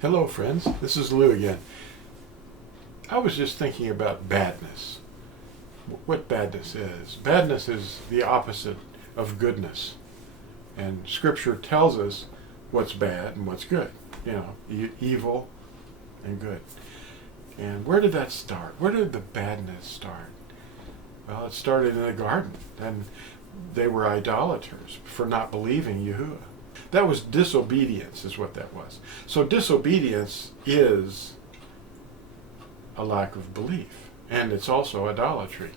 Hello, friends. This is Lou again. I was just thinking about badness. What badness is. Badness is the opposite of goodness. And Scripture tells us what's bad and what's good. Evil and good. And where did that start? Where did the badness start? Well, it started in the garden. And they were idolaters for not believing Yahuwah. That was disobedience, is what that was. So disobedience is a lack of belief. And it's also idolatry,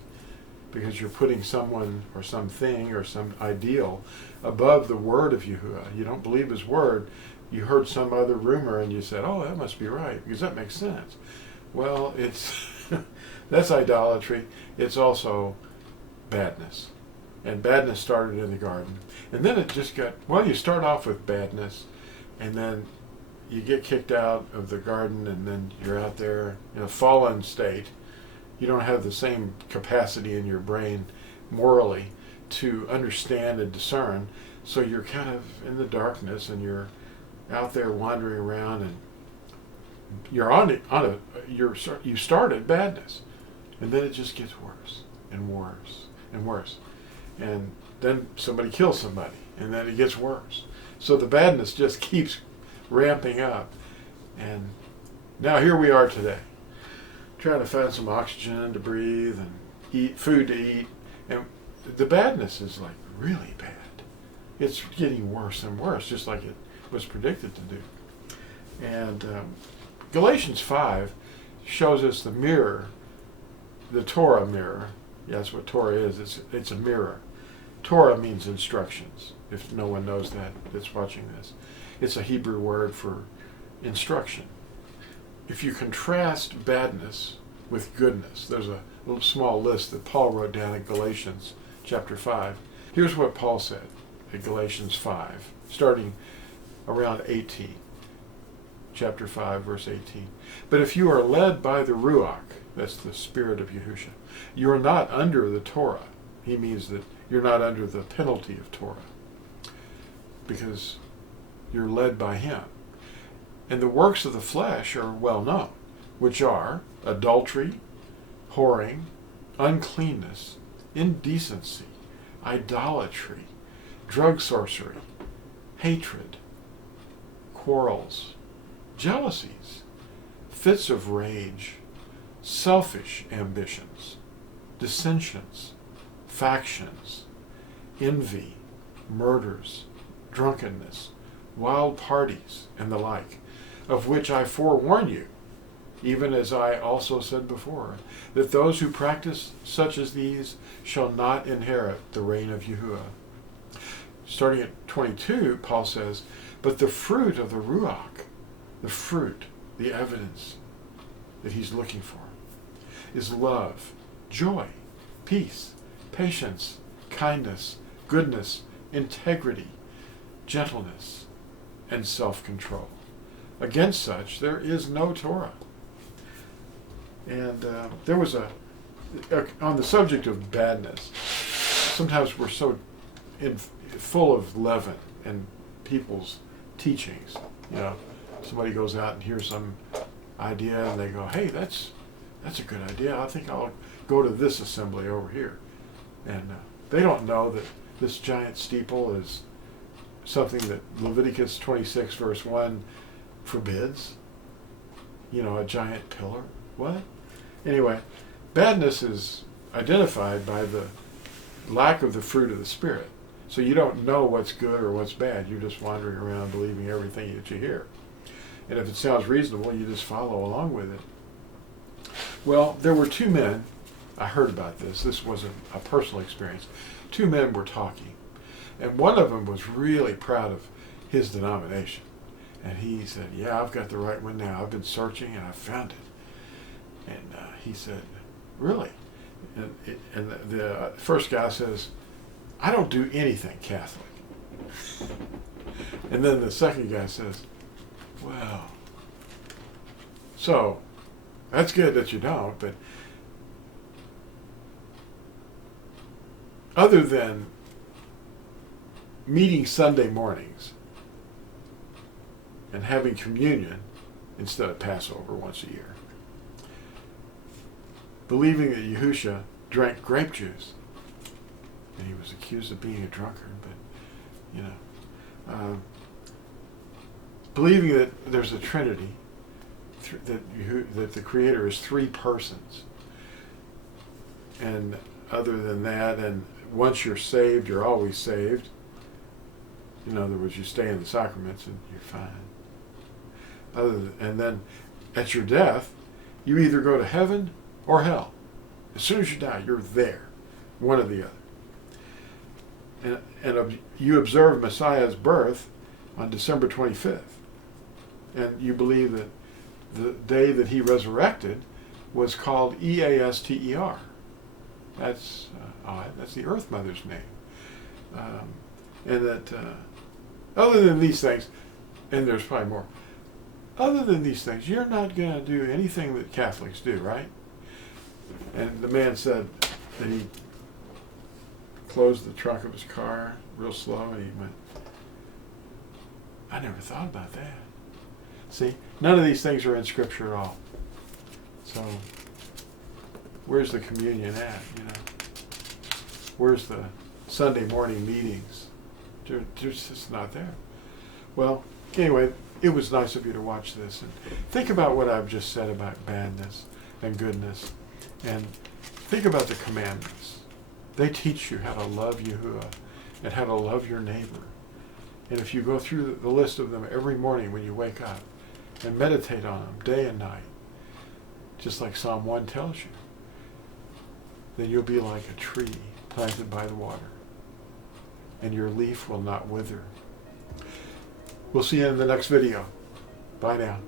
because you're putting someone or something or some ideal above the word of Yahuwah. You don't believe his word. You heard some other rumor and you said, oh, that must be right, because that makes sense. Well, that's idolatry. It's also badness. And badness started in the garden. And then it just you start off with badness, and then you get kicked out of the garden, and then you're out there in a fallen state. You don't have the same capacity in your brain morally to understand and discern. So you're kind of in the darkness, and you're out there wandering around, and you started badness. And then it just gets worse and worse and worse. And then somebody kills somebody, and then it gets worse. So the badness just keeps ramping up. And now here we are today, trying to find some oxygen to breathe and food to eat. And the badness is like really bad. It's getting worse and worse, just like it was predicted to do. And Galatians 5 shows us the mirror, the Torah mirror. Yeah, that's what Torah is. It's a mirror. Torah means instructions, if no one knows that's watching this. It's a Hebrew word for instruction. If you contrast badness with goodness, there's a little small list that Paul wrote down in Galatians Chapter 5. Here's what Paul said in Galatians 5, starting around 18. Chapter 5, verse 18. But if you are led by the Ruach, that's the Spirit of Yahusha, you are not under the Torah. He means that you're not under the penalty of Torah, because you're led by him. And the works of the flesh are well known, which are adultery, whoring, uncleanness, indecency, idolatry, drug sorcery, hatred, quarrels, jealousies, fits of rage, selfish ambitions, dissensions, factions, envy, murders, drunkenness, wild parties, and the like, of which I forewarn you, even as I also said before, that those who practice such as these shall not inherit the reign of Yahuwah. Starting at 22, Paul says, but the fruit of the Ruach, the fruit, the evidence that he's looking for, is love, joy, peace, patience, kindness, goodness, integrity, gentleness, and self-control. Against such there is no Torah. And there was on the subject of badness, sometimes we're so full of leaven in people's teachings. Somebody goes out and hears some idea, and they go, hey, that's a good idea. I think I'll go to this assembly over here. And they don't know that this giant steeple is something that Leviticus 26 verse 1 forbids. A giant pillar. What? Anyway, badness is identified by the lack of the fruit of the Spirit. So you don't know what's good or what's bad. You're just wandering around believing everything that you hear. And if it sounds reasonable, you just follow along with it. Well, there were two men. I heard about this. This wasn't a personal experience. Two men were talking. And one of them was really proud of his denomination. And he said, yeah, I've got the right one now. I've been searching and I found it. And he said, really? And the first guy says, I don't do anything Catholic. And then the second guy says, well, so that's good that you don't, but other than meeting Sunday mornings and having communion instead of Passover once a year. Believing that Yahusha drank grape juice, and he was accused of being a drunkard, but, believing that there's a Trinity, that the Creator is three persons, and other than that, and once you're saved, you're always saved. In other words, you stay in the sacraments and you're fine. And then at your death, you either go to heaven or hell. As soon as you die, you're there, one or the other. And you observe Messiah's birth on December 25th. And you believe that the day that he resurrected was called Easter. That's odd. That's the Earth Mother's name. And that other than these things, and there's probably more, other than these things, you're not going to do anything that Catholics do, right? And the man said that he closed the trunk of his car real slow, and he went, I never thought about that. See, none of these things are in Scripture at all. So, where's the communion at, Where's the Sunday morning meetings? They're just not there. Well, anyway, it was nice of you to watch this. And think about what I've just said about badness and goodness. And think about the commandments. They teach you how to love Yahuwah and how to love your neighbor. And if you go through the list of them every morning when you wake up and meditate on them day and night, just like Psalm 1 tells you, then you'll be like a tree planted by the water, and your leaf will not wither. We'll see you in the next video. Bye now.